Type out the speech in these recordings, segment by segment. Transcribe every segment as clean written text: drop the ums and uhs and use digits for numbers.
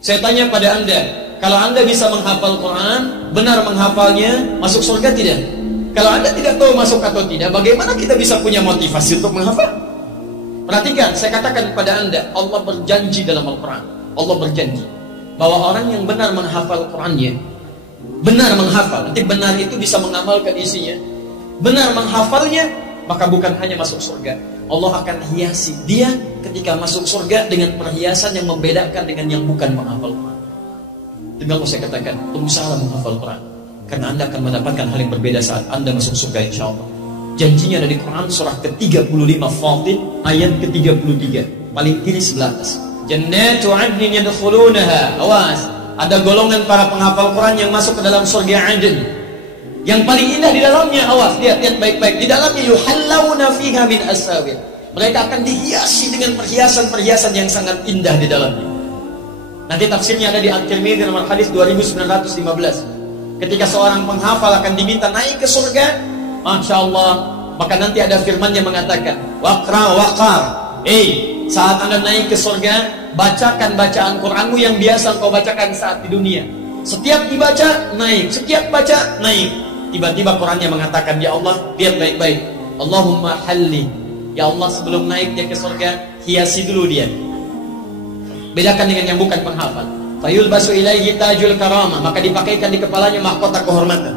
Saya tanya pada Anda, kalau Anda bisa menghafal Quran, benar menghafalnya, masuk surga tidak? Kalau Anda tidak tahu masuk atau tidak, bagaimana kita bisa punya motivasi untuk menghafal? Perhatikan, saya katakan kepada Anda, Allah berjanji dalam Al-Quran. Allah berjanji bahwa orang yang benar menghafal Qurannya, benar menghafal, nanti benar itu bisa mengamalkan isinya, benar menghafalnya, maka bukan hanya masuk surga, Allah akan hiasi dia ketika masuk surga dengan perhiasan yang membedakan dengan yang bukan menghafal Quran. Demi Allah saya katakan, berusaha menghafal Quran, karena Anda akan mendapatkan hal yang berbeda saat Anda masuk surga, insya Allah. Janjinya ada di Quran surah ke-35 Fatir ayat ke-33, paling kiri sebelah atas. Jannatu 'adnin yadkhulunaha. Awas, ada golongan para penghafal Quran yang masuk ke dalam surga Aden. Yang paling indah di dalamnya, awas, lihat baik-baik. Di dalamnya yuhallawna fiha min asawir. Mereka akan dihiasi dengan perhiasan-perhiasan yang sangat indah di dalamnya. Nanti tafsirnya ada di At-Tirmidzi nomor hadis 2915. Ketika seorang penghafal akan diminta naik ke surga, Masya Allah, maka nanti ada firman yang mengatakan, waqra waqar. Saat Anda naik ke surga, bacakan bacaan Quranmu yang biasa kau bacakan saat di dunia. Setiap dibaca, naik. Setiap baca, naik. Tiba-tiba Qurannya mengatakan, ya Allah, lihat baik-baik, Allahumma halli. Ya Allah, sebelum naik dia ke surga, hiasi dulu dia. Bedakan dengan yang bukan penghafal. Fayulbasu ilaihi tajul karamah, maka dipakaikan di kepalanya mahkota kehormatan.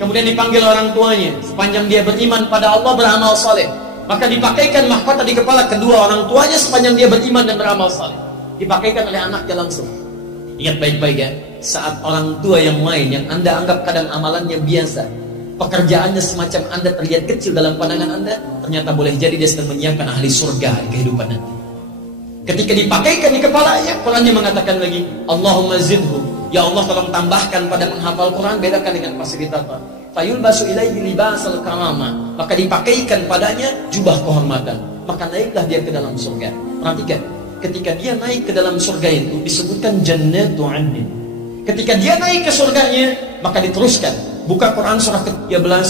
Kemudian dipanggil orang tuanya, sepanjang dia beriman pada Allah, beramal saleh, maka dipakaikan mahkota di kepala kedua orang tuanya sepanjang dia beriman dan beramal saleh. Dipakaikan oleh anaknya langsung. Ingat baik-baik ya, saat orang tua yang lain yang Anda anggap kadang amalannya biasa, pekerjaannya semacam Anda terlihat kecil dalam pandangan Anda, ternyata boleh jadi dia sedang menyiapkan ahli surga di kehidupan nanti. Ketika dipakaikan di kepalanya, Qurannya mengatakan lagi, Allahumma zidhu. Ya Allah, tolong tambahkan pada menghafal Quran, bedakan dengan fasilitator. Fayulbasu ilaihi libasal karamah, maka dipakaikan padanya jubah kehormatan, maka naiklah dia ke dalam surga. Perhatikan, ketika dia naik ke dalam surga itu disebutkan jannatu 'adnin. Ketika dia naik ke surganya, maka diteruskan. Buka Quran surah ke-13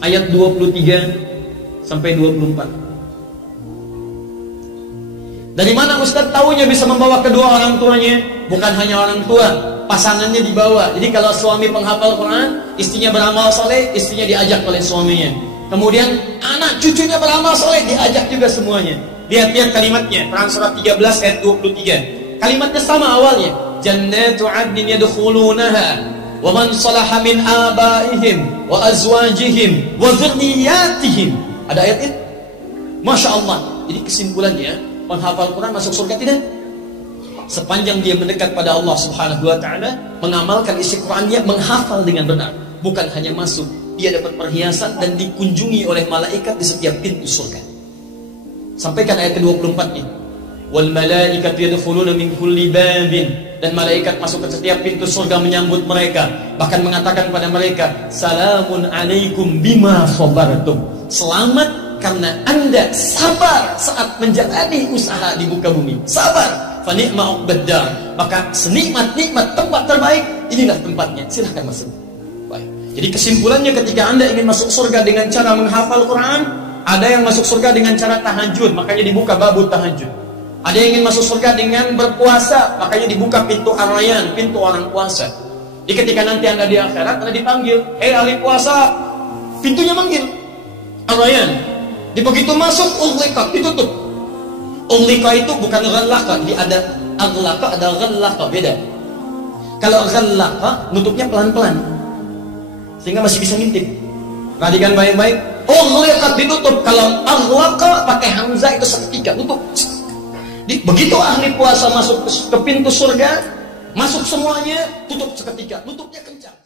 ayat 23 sampai 24. Dari mana Ustaz tahunya bisa membawa kedua orang tuanya? Bukan hanya orang tua, pasangannya dibawa. Jadi kalau suami penghafal Quran, istrinya beramal soleh, istrinya diajak oleh suaminya. Kemudian anak cucunya beramal soleh, diajak juga semuanya. Lihat kalimatnya, Quran surah 13 ayat 23. Kalimatnya sama awalnya. Jannatu 'adnin yadkhulunaha wa man salaha min abaihim wa azwajihim wa dzurriyyatihim. Ada ayat ini? Masya Allah. Jadi kesimpulannya, penghafal Quran masuk surga tidak? Sepanjang dia mendekat pada Allah Subhanahu wa ta'ala, mengamalkan isi Qurannya, menghafal dengan benar. Bukan hanya masuk, dia dapat perhiasan dan dikunjungi oleh malaikat di setiap pintu surga. Sampaikan ayat ke-24 ini. Wal malaikatu yadkhuluna min kulli babin, dan malaikat masuk ke setiap pintu surga menyambut mereka, bahkan mengatakan pada mereka, salamun alaikum bima sabartum. Selamat karena Anda sabar saat menjalani usaha di muka bumi. Sabar. Fa ni'ma uqbaddar. Maka senikmat-nikmat tempat terbaik, inilah tempatnya. Silahkan masuk. Baik. Jadi kesimpulannya, ketika Anda ingin masuk surga dengan cara menghafal Quran, ada yang masuk surga dengan cara tahajud, makanya dibuka babu tahajud. Ada yang ingin masuk surga dengan berpuasa, makanya dibuka pintu ar-rayyan, pintu orang puasa. Jadi ketika nanti Anda di akhirat, Anda dipanggil, ahli puasa, pintunya manggil ar-rayyan. Di begitu masuk, ughliqa, ditutup. Ughliqa itu bukan ghallaqa, jadi ada aghlaqa, ada ghallaqa, beda. Kalau ghallaqa, nutupnya pelan-pelan, sehingga masih bisa ngintip. Perhatikan baik-baik. Ughliqa, ditutup. Kalau aghlaqa pakai hamzah itu seketika, tutup. Jadi begitu ahli puasa masuk ke pintu surga, masuk semuanya, tutup seketika, tutupnya kencang.